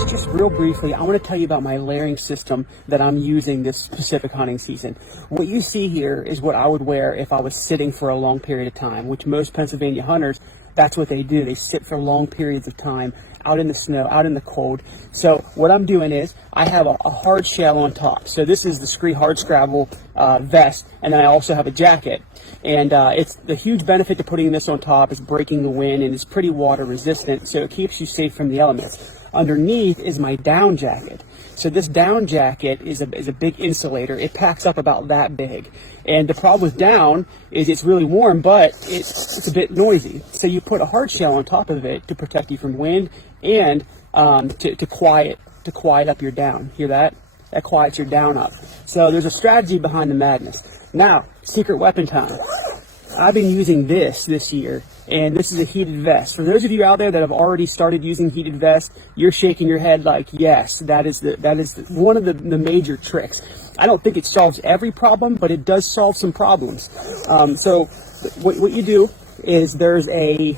guys, just real briefly, I want to tell you about my layering system that I'm using this specific hunting season. What you see here is what I would wear if I was sitting for a long period of time, which most Pennsylvania hunters, that's what they do. They sit for long periods of time out in the snow, out in the cold. So what I'm doing is I have a hard shell on top. So this is the Scree Hard Scrabble vest, and then I also have a jacket. And it's the huge benefit to putting this on top is breaking the wind, and it's pretty water resistant, so it keeps you safe from the elements. Underneath is my down jacket. So this down jacket is a big insulator. It packs up about that big. And the problem with down is it's really warm, but it's a bit noisy. So you put a hard shell on top of it to protect you from wind and to quiet up your down. Hear that? That quiets your down up. So there's a strategy behind the madness. Now, secret weapon time. I've been using this year, and this is a heated vest. For those of you out there that have already started using heated vests, you're shaking your head like, yes, that is one of the major tricks. I don't think it solves every problem, but it does solve some problems. So what you do is there's a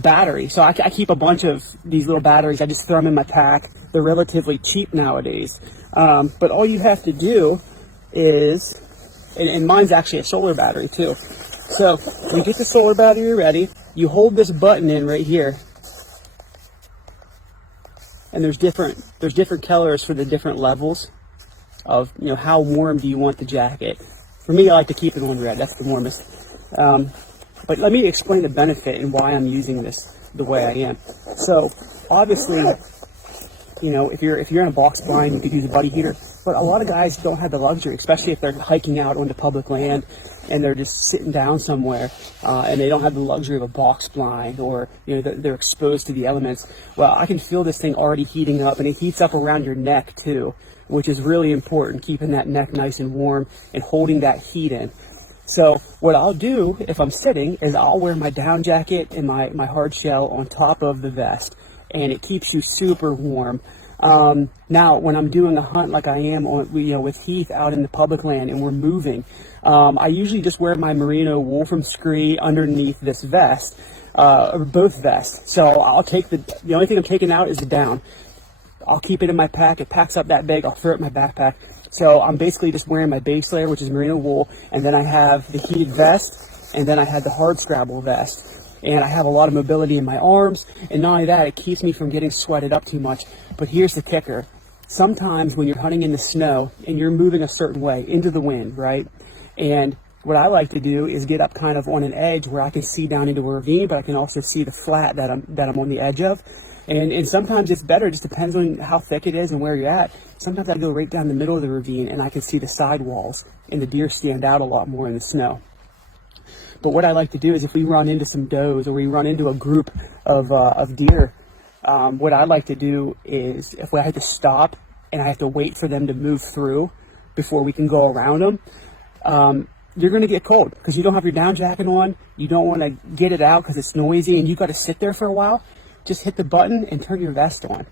battery. So I keep a bunch of these little batteries. I just throw them in my pack. They're relatively cheap nowadays. But all you have to do is, and mine's actually a solar battery too. So you get the solar battery ready, you hold this button in right here, and there's different colors for the different levels of, you know, how warm do you want the jacket. For me, I like to keep it on red. That's the warmest. But let me explain the benefit and why I'm using this the way I am. So obviously, you know, if you're in a box blind, you could use a buddy heater. But a lot of guys don't have the luxury, especially if they're hiking out onto public land and they're just sitting down somewhere and they don't have the luxury of a box blind, or, you know, they're exposed to the elements. Well, I can feel this thing already heating up, and it heats up around your neck too, which is really important, keeping that neck nice and warm and holding that heat in. So what I'll do if I'm sitting is I'll wear my down jacket and my hard shell on top of the vest, and it keeps you super warm. Now, when I'm doing a hunt like I am on, you know, with Heath out in the public land and we're moving, I usually just wear my merino wool from Scree underneath this vest, or both vests. So I'll take the only thing I'm taking out is the down. I'll keep it in my pack. It packs up that big. I'll throw it in my backpack. So I'm basically just wearing my base layer, which is merino wool, and then I have the heated vest, and then I have the hard scrabble vest. And I have a lot of mobility in my arms, and not only that, it keeps me from getting sweated up too much. But here's the kicker. Sometimes when you're hunting in the snow and you're moving a certain way into the wind, right? And what I like to do is get up kind of on an edge where I can see down into a ravine, but I can also see the flat that I'm on the edge of. And sometimes it's better, it just depends on how thick it is and where you're at. Sometimes I go right down the middle of the ravine and I can see the side walls, and the deer stand out a lot more in the snow. But what I like to do is if we run into some does or we run into a group of deer, what I like to do is if I have to stop and I have to wait for them to move through before we can go around them, you're going to get cold because you don't have your down jacket on. You don't want to get it out because it's noisy and you got to sit there for a while. Just hit the button and turn your vest on.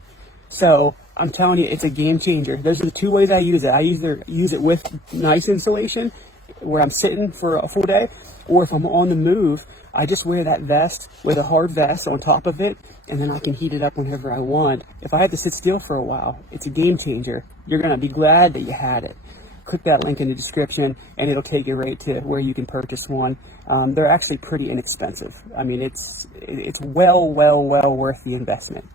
So I'm telling you, it's a game changer. Those are the two ways I use it. I either use it with nice insulation where I'm sitting for a full day, or if I'm on the move, I just wear that vest with a hard vest on top of it, and then I can heat it up whenever I want. If I have to sit still for a while, it's a game changer. You're going to be glad that you had it. Click that link in the description, and it'll take you right to where you can purchase one. They're actually pretty inexpensive. I mean, it's well worth the investment.